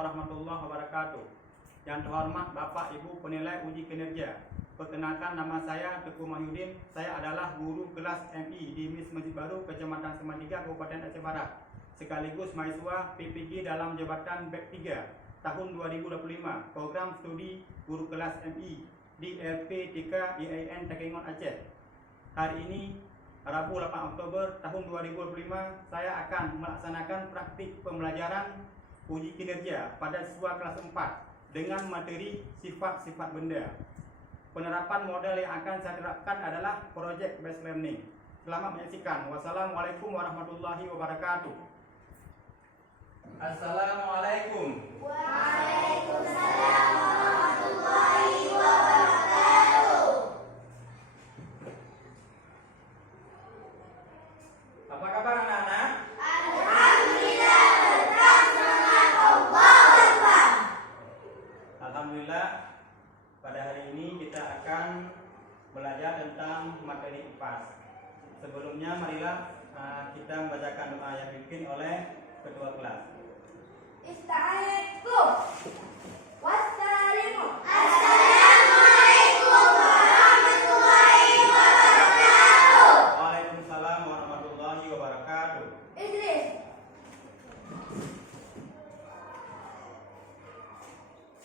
warahmatullahi wabarakatuh. Yang terhormat Bapak Ibu penilai uji kinerja. Perkenalkan, nama saya Teguh Mahyudin. Saya adalah guru kelas MI di MIS Masjid Baru, Kecamatan Semantiga, Kabupaten Aceh Barat. Sekaligus mahasiswa PPG dalam jabatan BEP 3 tahun 2025, program studi guru kelas MI di LP3 IAIN Takengon Aceh. Hari ini Rabu 8 Oktober tahun 2025, saya akan melaksanakan praktik pembelajaran uji kinerja pada siswa kelas 4 dengan materi sifat-sifat benda. Penerapan model yang akan saya terapkan adalah project based learning. Selamat menyaksikan. Wassalamualaikum warahmatullahi wabarakatuh. Assalamualaikum. Waalaikumsalam warahmatullahi wabarakatuh. Apa kabar anak-anak? Alhamdulillah, berkat semangat Allahu Akbar. Alhamdulillah, pada hari ini kita akan belajar tentang materi IPAS. Sebelumnya marilah kita membacakan doa yang dipimpin oleh ketua kelas. Ista'ayatku wassalamu. Assalamualaikum warahmatullahi wabarakatuh. Waalaikumsalam warahmatullahi wabarakatuh. Idris.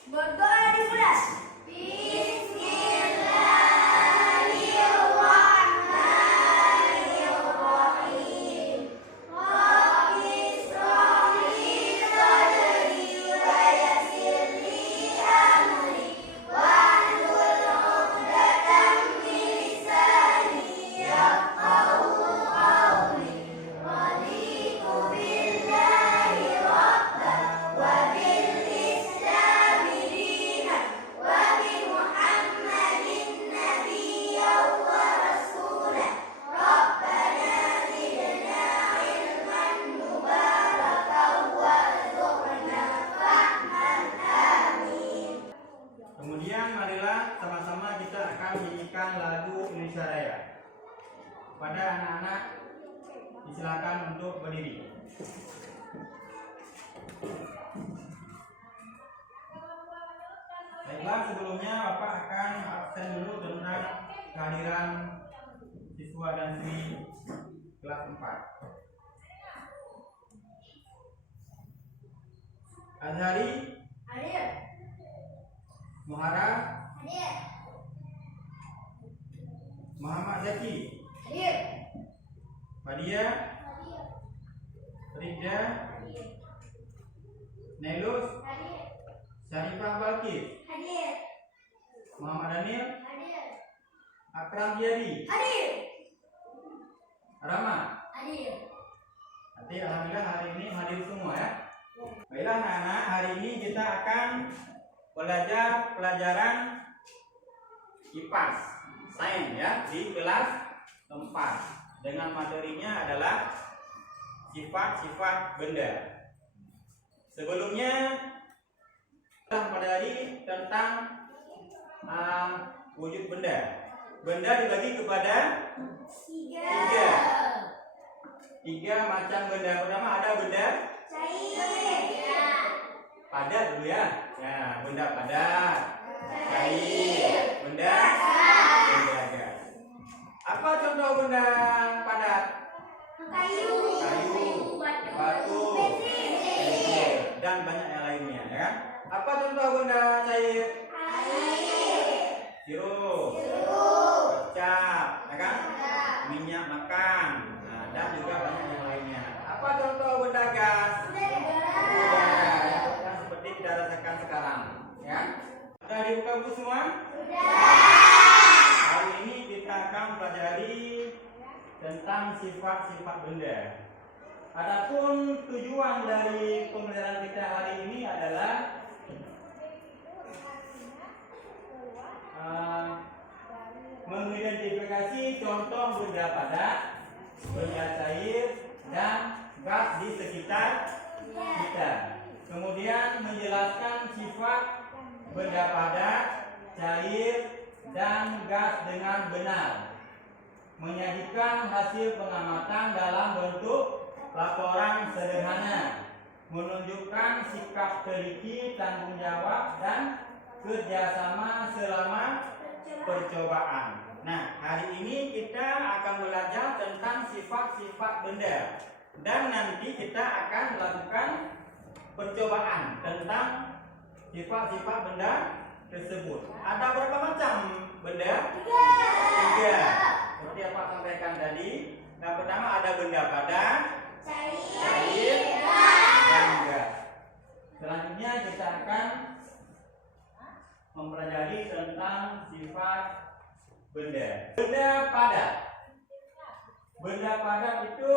Berdoa di kelas. Bismillahirrahmanirrahim. Rabbi shrah li sadri wa yassir li amri wahlul 'uqdatam min lisani yafqahu qawli. Raditu billahi rabban wa bil islami dinan wa bi Muhammadin nabiyyan wa rasulan. Rabbana zidna ilman mubarakan warzuqna fahman. Amin. Kemudian marilah sama-sama kita akan menyanyikan lagu Indonesia Raya. Pada anak-anak disilakan untuk berdiri. Baiklah, sebelumnya Bapak akan absen dulu tentang kehadiran siswa dan siswi kelas 4. Azhari, Hadir. Muhara, Hadir. Muhammad Zaki, Hadir. Fadia, Hadir. Rida, Hadir. Nelus, Hadir. Syarifah Balkis, Hadir. Muhammad Daniel, Hadir. Akram Jari, Hadir. Rama. Hadir. Nanti alhamdulillah hari ini hadir semua ya. Baiklah anak-anak, hari ini kita akan belajar pelajaran IPAS Sains ya di kelas 4 dengan materinya adalah sifat-sifat benda. Sebelumnya kita mempelajari tentang wujud benda. Benda dibagi kepada tiga macam benda. Pertama ada benda padat dulu ya. Ya, benda padat, cair, benda gas. Apa contoh benda padat? Kayu, Batu, pensil, dan banyak yang lainnya ya. Apa contoh benda cair? Sirup, kecap, ya kan? Minyak makan, dan juga banyak yang lainnya. Apa contoh benda gas? Yang seperti kita rasakan sekarang, ya. Sudah dibuka buku semua? Hari ini kita akan mempelajari tentang sifat-sifat benda. Adapun tujuan dari pembelajaran kita hari ini adalah mengidentifikasi contoh benda padat, benda cair, dan gas di sekitar kita. Kemudian menjelaskan sifat benda padat, cair, dan gas dengan benar. Menyajikan hasil pengamatan dalam bentuk laporan sederhana. Menunjukkan sikap sikap teliti, tanggung jawab, dan kerjasama selama percobaan. Nah, hari ini kita akan belajar tentang sifat-sifat benda, dan nanti kita akan melakukan percobaan tentang sifat-sifat benda tersebut. Ada berapa macam benda? Tiga. Seperti apa sampaikan tadi. Yang pertama ada benda padat, cair, dan gas. Selanjutnya kita akan mempelajari tentang sifat benda. Benda padat. Benda padat itu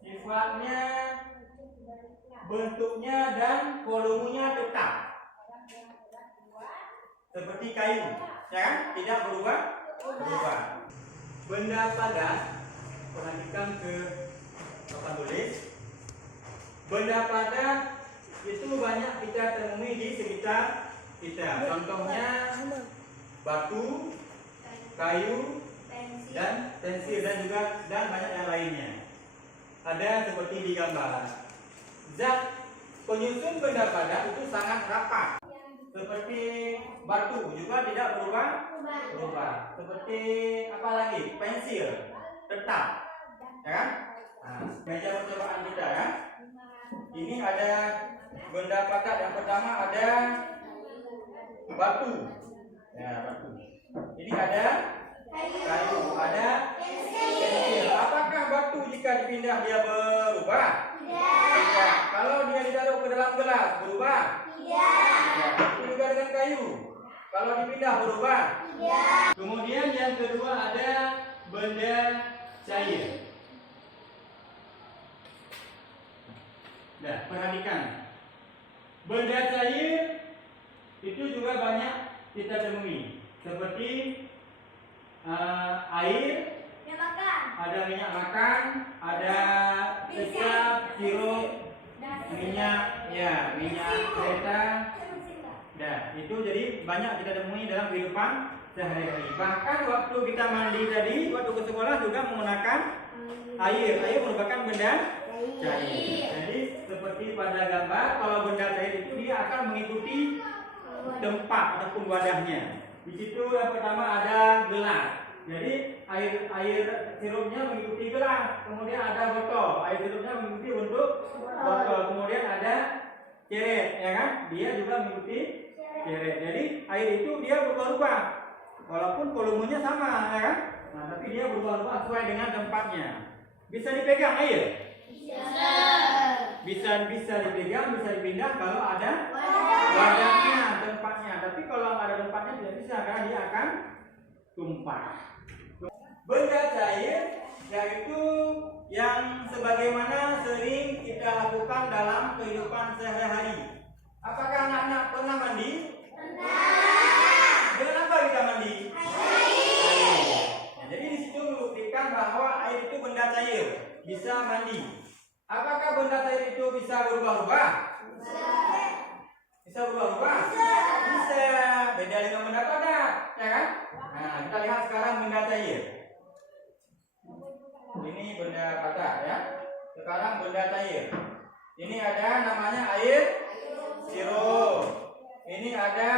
sifatnya, bentuknya dan volumenya tetap, seperti kayu, ya kan? Tidak berubah. Benda padat, perhatikan ke papan tulis. Benda padat itu banyak kita temui di sekitar kita. Contohnya batu, kayu, dan pensil, dan banyak yang lainnya. Ada seperti di gambar. Zat penyusun benda padat itu sangat rapat. Seperti batu juga tidak berubah. Seperti apa lagi? Pensil tetap, ya kan? Nah, meja percobaan kita, ya. Ini ada benda padat. Yang pertama ada batu. Ya, batu. Ini ada kayu, ada pensil. Apakah batu jika dipindah dia berubah? Tidak. Kalau dia ditaruh ke dalam gelas berubah? Tidak. Itu juga dengan kayu. Kalau dipindah berubah? Tidak. Kemudian yang kedua ada benda cair. Nah, perhatikan. Benda cair itu juga banyak kita temui. Seperti air, ada minyak makan, ada kecap, sirup, minyak kereta. Nah, itu jadi banyak kita temui dalam kehidupan sehari-hari. Bahkan waktu kita mandi tadi, waktu ke sekolah juga menggunakan air. Air merupakan benda cair. Jadi seperti pada gambar, kalau benda cair itu dia akan mengikuti tempat ataupun wadahnya. Di situ yang pertama ada gelas. Jadi air sirupnya mengikuti gelas. Kemudian ada botol. Air sirupnya mengikuti bentuk botol. Kemudian ada ceret, ya kan? Dia juga mengikuti ceret. Jadi air itu dia berubah-ubah. Walaupun volumenya sama, ya kan? Nah, tapi dia berubah-ubah sesuai dengan tempatnya. Bisa dipegang air? Bisa dipegang, bisa dipindah kalau ada wadahnya, tempatnya. Tapi kalau nggak ada tempatnya tidak bisa, karena dia akan tumpah. Benda cair yaitu yang sebagaimana sering kita lakukan dalam kehidupan sehari-hari. Apakah anak-anak pernah mandi? Dengan apa kita mandi? Air. Nah, jadi di situ membuktikan bahwa air itu benda cair, bisa mandi. Apakah benda cair itu bisa berubah-ubah? Bisa berubah-ubah? Bisa. Beda dengan benda padat, ya kan? Nah, kita lihat sekarang benda cair. Ini benda padat, ya. Sekarang benda cair. Ini ada namanya air sirup. Ini ada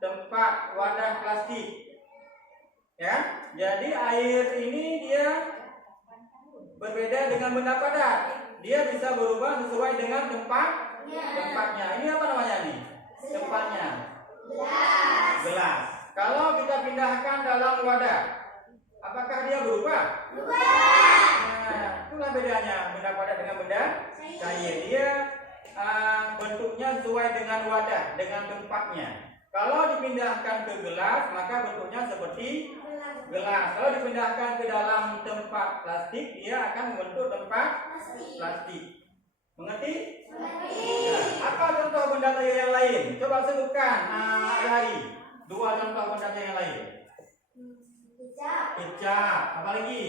tempat wadah plastik, ya. Jadi air ini dia berbeda dengan benda padat. Dia bisa berubah sesuai dengan tempatnya. Ini apa namanya nih? Tempatnya. Gelas. Kalau kita pindahkan dalam wadah, apakah dia berubah? Nah, itulah bedanya benda padat dengan benda cair. Dia bentuknya sesuai dengan wadah, dengan tempatnya. Kalau dipindahkan ke gelas, maka bentuknya seperti gelas. Kalau dipindahkan ke dalam tempat plastik, dia akan membentuk tempat plastik. Mengerti? Nah, apa contoh benda cair yang lain? Coba sebutkan hari. Dua contoh benda cair yang lain. Kecap. Apa lagi?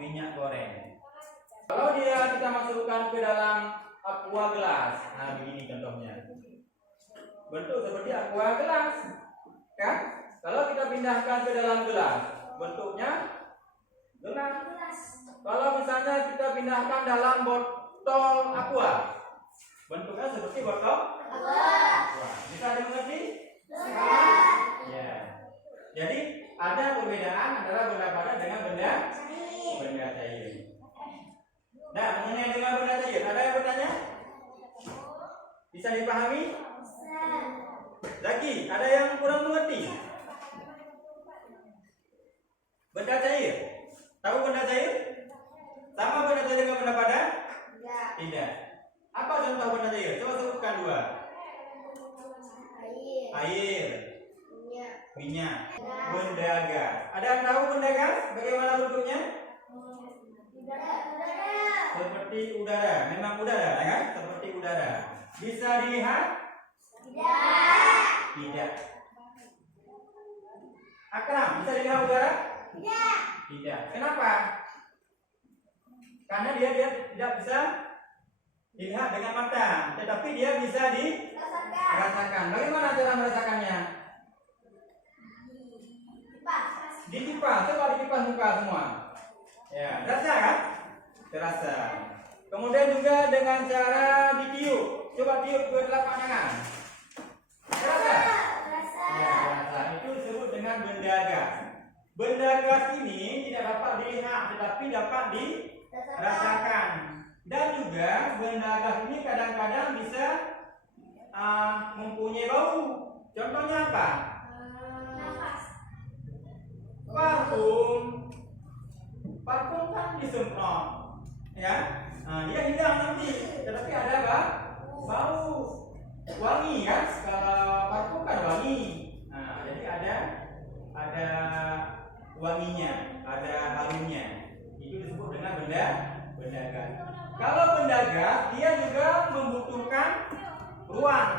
Minyak goreng. Kalau dia kita masukkan ke dalam aqua gelas, nah begini contohnya. Bentuk seperti aqua gelas, kan? Kalau kita pindahkan ke dalam gelas, bentuknya gelas. Kalau misalnya kita pindahkan dalam botol aqua, Bentuknya seperti botol. Bisa dimengerti? Ya. Jadi ada perbedaan antara benda padat dengan benda cair. Nah, mengenai dengan benda cair, ada yang bertanya? Bisa dipahami? Lagi, ada yang kurang mengerti? Benda cair. Tahu benda cair? Sama benda cair dengan benda padat? Tidak. Apa contoh benda cair? Coba sebutkan dua. Air, minyak, benda gas. Ada yang tahu benda gas? Bagaimana bentuknya? Seperti udara. Memang udara, ya kan? Seperti udara. Bisa dilihat? Tidak. Akram, bisa dilihat udara? Tidak. Kenapa? Karena dia tidak bisa dilihat dengan mata, tetapi dia bisa dirasakan. Bagaimana cara merasakannya? Dikipas. Coba dikipas muka semua. Ya, terasa kan? Terasa. Kemudian juga dengan cara ditiup. Coba tiup ke telapak tangan. Terasa? Ya, terasa. Itu disebut dengan benda gas. Benda gas ini tidak dapat dilihat, tetapi dapat dirasakan. Dan juga benda gas ini kadang-kadang bisa mempunyai bau. Contohnya apa? Parfum. Parfum kan disemprot, ya. Dia hilang nanti, tetapi ada bau, wangi kan? Kalau parfum kan wangi. Jadi ada wanginya, ada harumnya. Itu disebut dengan benda gas. Kalau benda gas, dia juga membutuhkan ruang,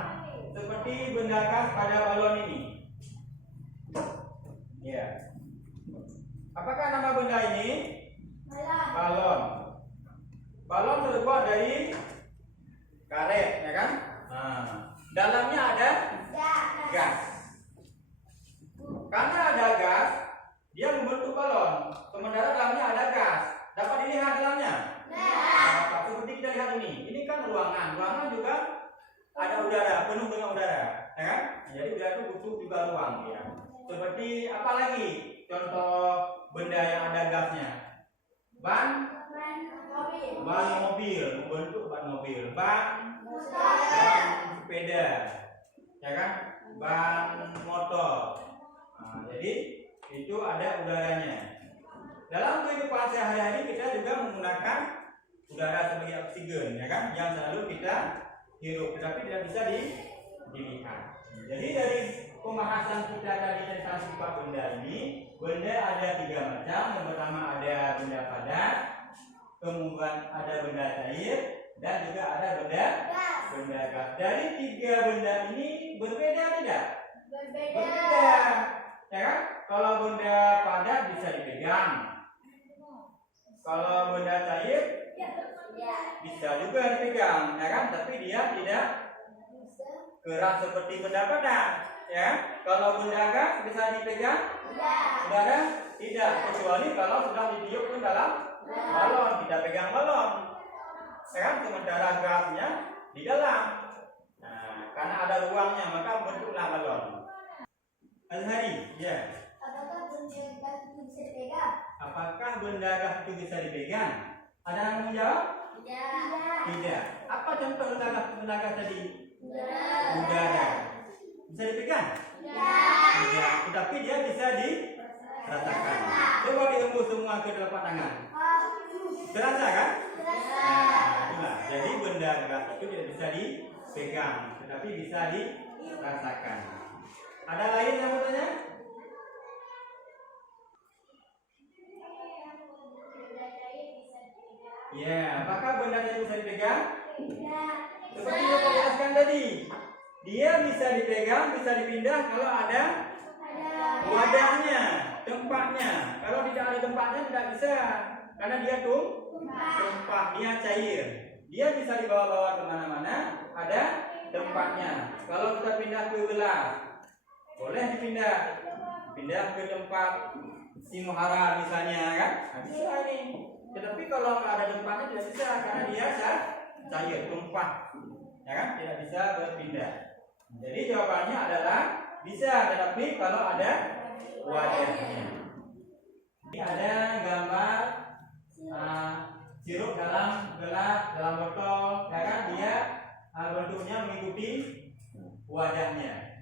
seperti benda gas pada balon ini. Ya. Apakah nama benda ini? Balon. Balon terbuat dari karet, ya kan? Dalamnya ada gas. Karena ada gas, dia membentuk balon. Sementara dalamnya ada gas. Dapat dilihat dalamnya? Seperti kita lihat ini. Ini kan ruangan. Ruangan juga ada udara, penuh dengan udara, ya kan? Jadi udara itu butuh juga ruang, ya. Seperti apa lagi? Contoh benda yang ada gasnya. Ban mobil, membentuk ban mobil. Ban sepeda, ya kan? Ban motor. Jadi itu ada udaranya. Dalam kehidupan sehari-hari kita juga menggunakan udara sebagai oksigen, ya kan? Yang selalu kita hirup, tetapi tidak bisa dilihat. Jadi dari pembahasan kita tadi tentang sifat benda ini, benda ada 3 macam. Yang pertama ada benda padat, kemudian ada benda cair, dan juga ada benda gas. Dari 3 benda ini berbeda tidak? Berbeda. Ya kan? Kalau benda padat bisa dipegang. Kalau benda cair bisa juga dipegang, ya kan? Tapi dia tidak keras seperti benda padat, ya. Kalau benda gas bisa dipegang? Tidak. Tidak, kecuali kalau sudah ditiup ke dalam balon, kita pegang balon, ya kan? Sementara gasnya di dalam. Karena ada ruangnya, maka bentuklah balon. Azhari, ya. Apakah benda gas itu bisa dipegang? Ada yang mau menjawab? Tidak. Apa contoh benda gas tadi? Udara. Bisa dipegang? Tidak. Tetapi dia bisa dirasakan. Coba diembus semua ke telapak tangan. Terasa kan? Itulah. Jadi benda gas itu tidak bisa dipegang, tetapi bisa dirasakan. Ada lain yang bertanya? Ya, apakah benda yang bisa dipegang? Seperti yang saya jelaskan tadi, dia bisa dipegang, bisa dipindah kalau ada wadahnya, tempatnya. Kalau tidak ada tempatnya tidak bisa, karena dia tumpah, dia cair. Dia bisa dibawa-bawa kemana-mana, ada tempatnya. Kalau kita pindah ke gelas, boleh dipindah ke tempat Simuhara misalnya, kan? Bisa ini. Tetapi kalau nggak ada tempatnya tidak bisa, karena dia cair, tumpah, ya kan? Tidak bisa berpindah. Jadi jawabannya adalah bisa, tetapi kalau ada wadahnya. Ini ada gambar sirup dalam gelas, dalam botol, ya kan? Dia bentuknya mengikuti wadahnya.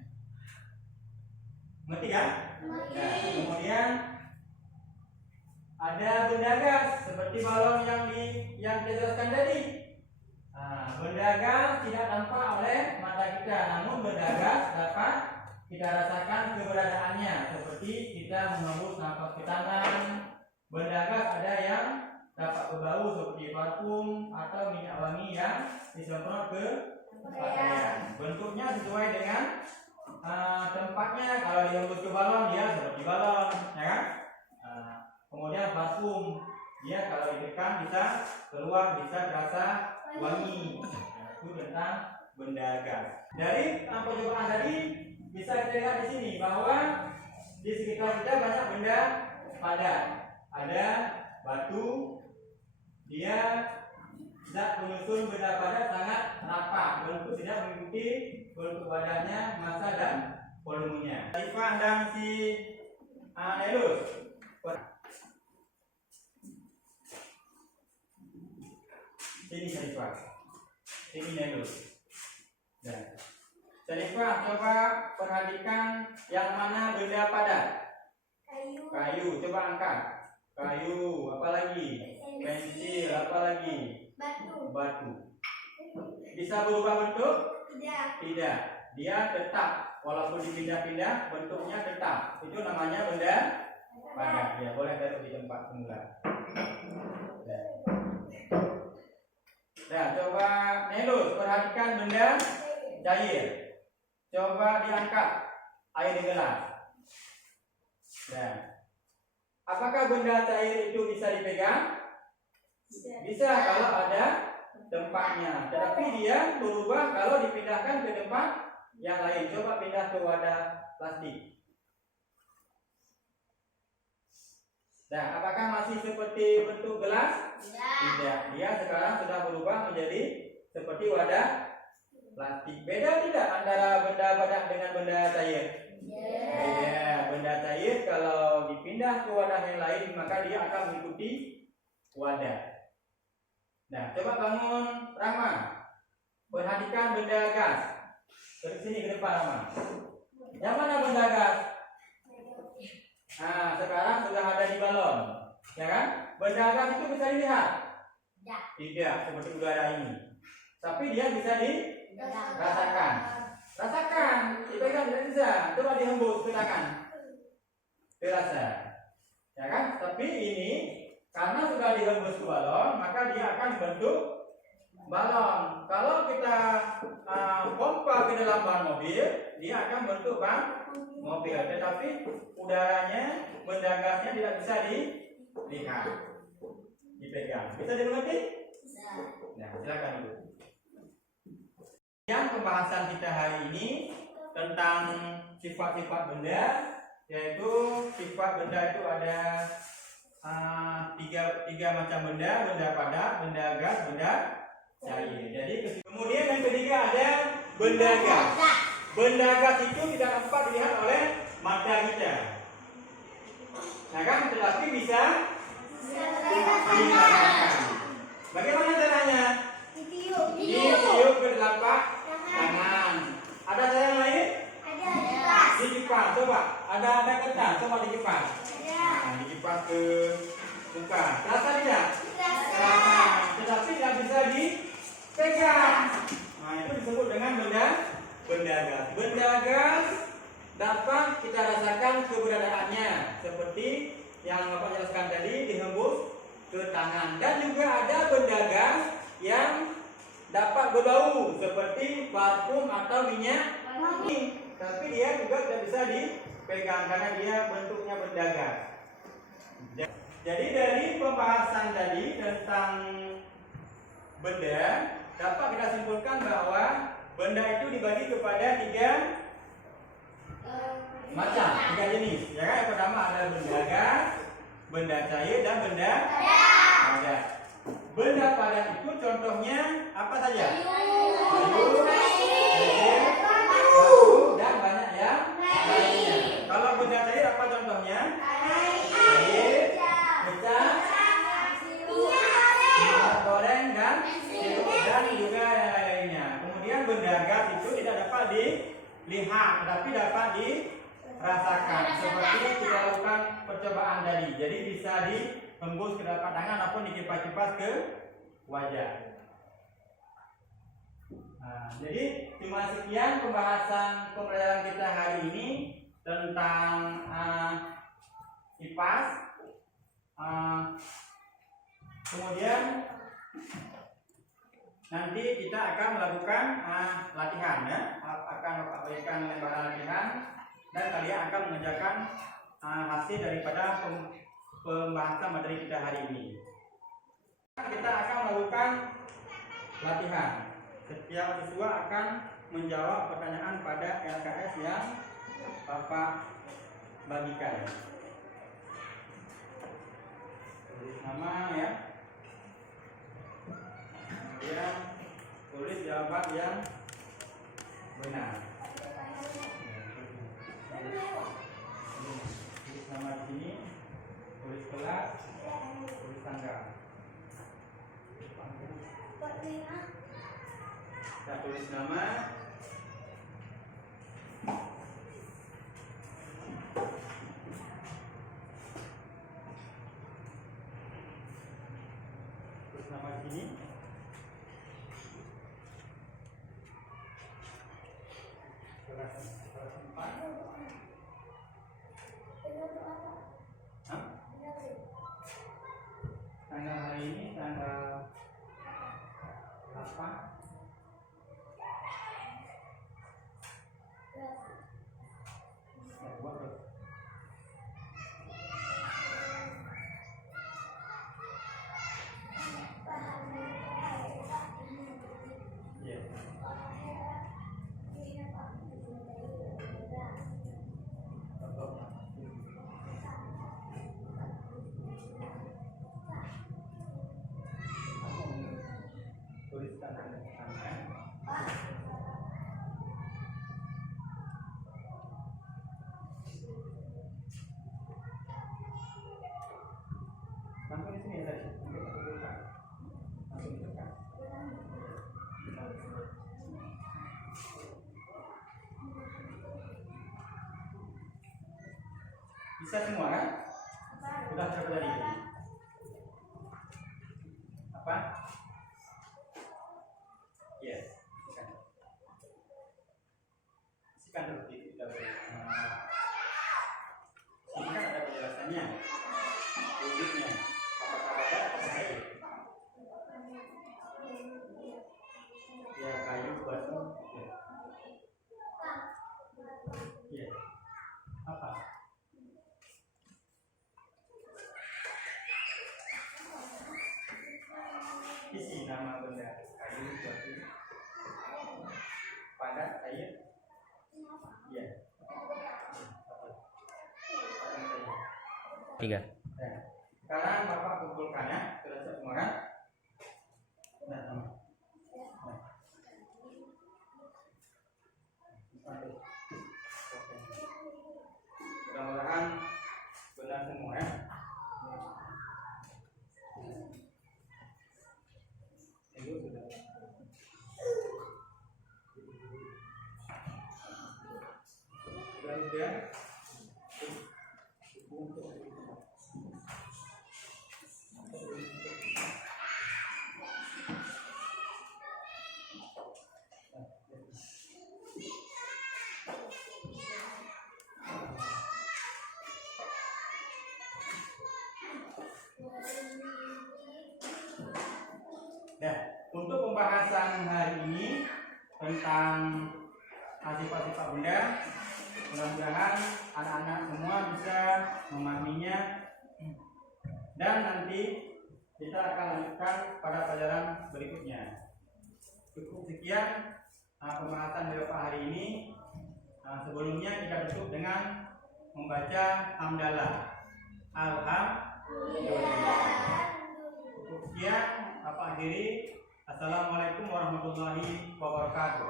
Ngerti kan? Nah, kemudian ada benda gas seperti balon yang dijelaskan tadi. Benda gas tidak nampak oleh mata kita, namun benda gas dapat kita rasakan keberadaannya, seperti kita menghembus nafas ke tangan. Benda gas ada yang dapat berbau seperti parfum atau minyak wangi yang disemprot ke pakaian. Bentuknya sesuai dengan tempatnya. Kalau dihembus ke balon, dia seperti balon, ya kan? Kemudian parfum, dia kalau ditekan bisa keluar, bisa terasa wangi. Itu tentang benda gas. Dari percobaan tadi bisa kita lihat di sini bahwa di sekitar kita banyak benda padat. Ada batu, dia zat penyusun benda padat sangat rapat, bentuk tidak mengikuti bentuk wadahnya, massa dan volumenya. Syarifah dan si Nelus. Sini Syarifah, sini Nelus. Nah, Syarifah coba perhatikan yang mana benda padat. Kayu, coba angkat. Kayu, apa lagi? Pensil, apa lagi? Batu. Bisa berubah bentuk? Tidak. Dia tetap, walaupun dipindah-pindah, bentuknya tetap. Itu namanya benda padat. Ya, boleh taruh di tempat semula. Nah, coba Nelus perhatikan benda cair. Coba diangkat air di gelas. Nah, apakah benda cair itu bisa dipegang? Bisa kalau ada tempatnya. Tetapi dia berubah kalau dipindahkan ke tempat yang lain. Coba pindah ke wadah plastik. Nah, apakah masih seperti bentuk gelas? Tidak. Dia sekarang sudah berubah menjadi seperti wadah plastik. Beda tidak antara benda padat dengan benda cair? Beda. Benda cair kalau dipindah ke wadah yang lain maka dia akan mengikuti wadah. Nah, coba bangun Rahma. Perhatikan benda gas. Ke sini ke depan Rahma. Yang mana benda gas? Nah, sekarang sudah ada di balon, ya kan? Benda gas itu bisa dilihat? Tidak, seperti udara ini. Tapi dia bisa dirasakan. Rasakan, dipegang tidak bisa. Coba dihembus ke tangan. Terasa, ya kan? Tapi ini karena sudah dihembus ke balon, maka dia akan bentuk balon. Kalau kita pompa ke dalam ban mobil, dia akan bentuk ban mobil. Tetapi udaranya, benda gasnya tidak bisa dilihat, dipegang. Bisa dimengerti? Nah, silakan Ibu. Yang pembahasan kita hari ini tentang sifat-sifat benda, yaitu sifat benda itu ada tiga macam benda: benda padat, benda gas, benda cair. Jadi kemudian yang ketiga ada benda gas. Benda gas itu tidak dapat dilihat oleh mata kita, nah kan, tetapi bisa dirasakan. Bagaimana caranya? Ditiup ke telapak tangan. Ada cara yang lain? Dikipas. Coba. Ada kertas. Coba dikipas. Nah, dikipas ke muka. Terasa tidak? Terasa. Tetapi tidak bisa dipegang. Nah, itu disebut dengan benda gas. Benda gas dapat kita rasakan keberadaannya, seperti yang Bapak jelaskan tadi, dihembus ke tangan. Dan juga ada benda gas yang dapat berbau, seperti parfum atau minyak wangi. Tapi dia juga tidak bisa dipegang karena dia bentuknya benda gas. Jadi dari pembahasan tadi tentang benda, dapat kita simpulkan bahwa benda itu dibagi kepada tiga macam, tiga jenis. Ya kan? Yang pertama ada benda gas, benda cair, dan benda padat. Benda padat itu contohnya apa benda gas itu tidak dapat dilihat, tetapi dapat dirasakan. Seperti kita lakukan percobaan tadi. Jadi bisa dihembus ke telapak tangan ataupun dikipas-kipas ke wajah. Nah, jadi cuma sekian pembahasan pembelajaran kita hari ini tentang kipas. Kemudian nanti kita akan melakukan latihan ya, akan memberikan lembaran latihan dan kalian akan mengerjakan hasil daripada pembahasan materi kita hari ini. Kita akan melakukan latihan. Setiap siswa akan menjawab pertanyaan pada LKS yang Bapak bagikan. Tulis nama ya. Kemudian tulis jawaban yang benar. Tulis nama di sini, tulis kelas, tulis tanggal. Kita tulis nama. Tulis nama di sini. Kelas 4. Hah? Tanggal hari ini tanggal 8. Tuliskan langsung di sini tadi, langsung ditekan. Bisa semua kan? Sudah coba tadi. Apa? Yes, sikan dulu di sini kan ada penjelasannya, wujudnya, apakah ada atau kayu? Ya kayu batu. Ya. Apa? Isi nama benda kayu batu. Padat air. Iya. 3. Sekarang Bapak kumpulkan ya, sudah siap semua kan? Nah, sama. Mudah-mudahan benar semua ya. Itu sudah. Sudah. Nah, untuk pembahasan hari ini tentang sifat-sifat benda, mudah-mudahan anak-anak semua bisa memahaminya dan nanti kita akan lanjutkan pada pelajaran berikutnya. Cukup sekian pembahasan Bapak hari ini. Sebelumnya kita tutup dengan membaca hamdalah. Alhamdulillah. Cukup sekian. Bapak akhiri. Assalamualaikum warahmatullahi wabarakatuh.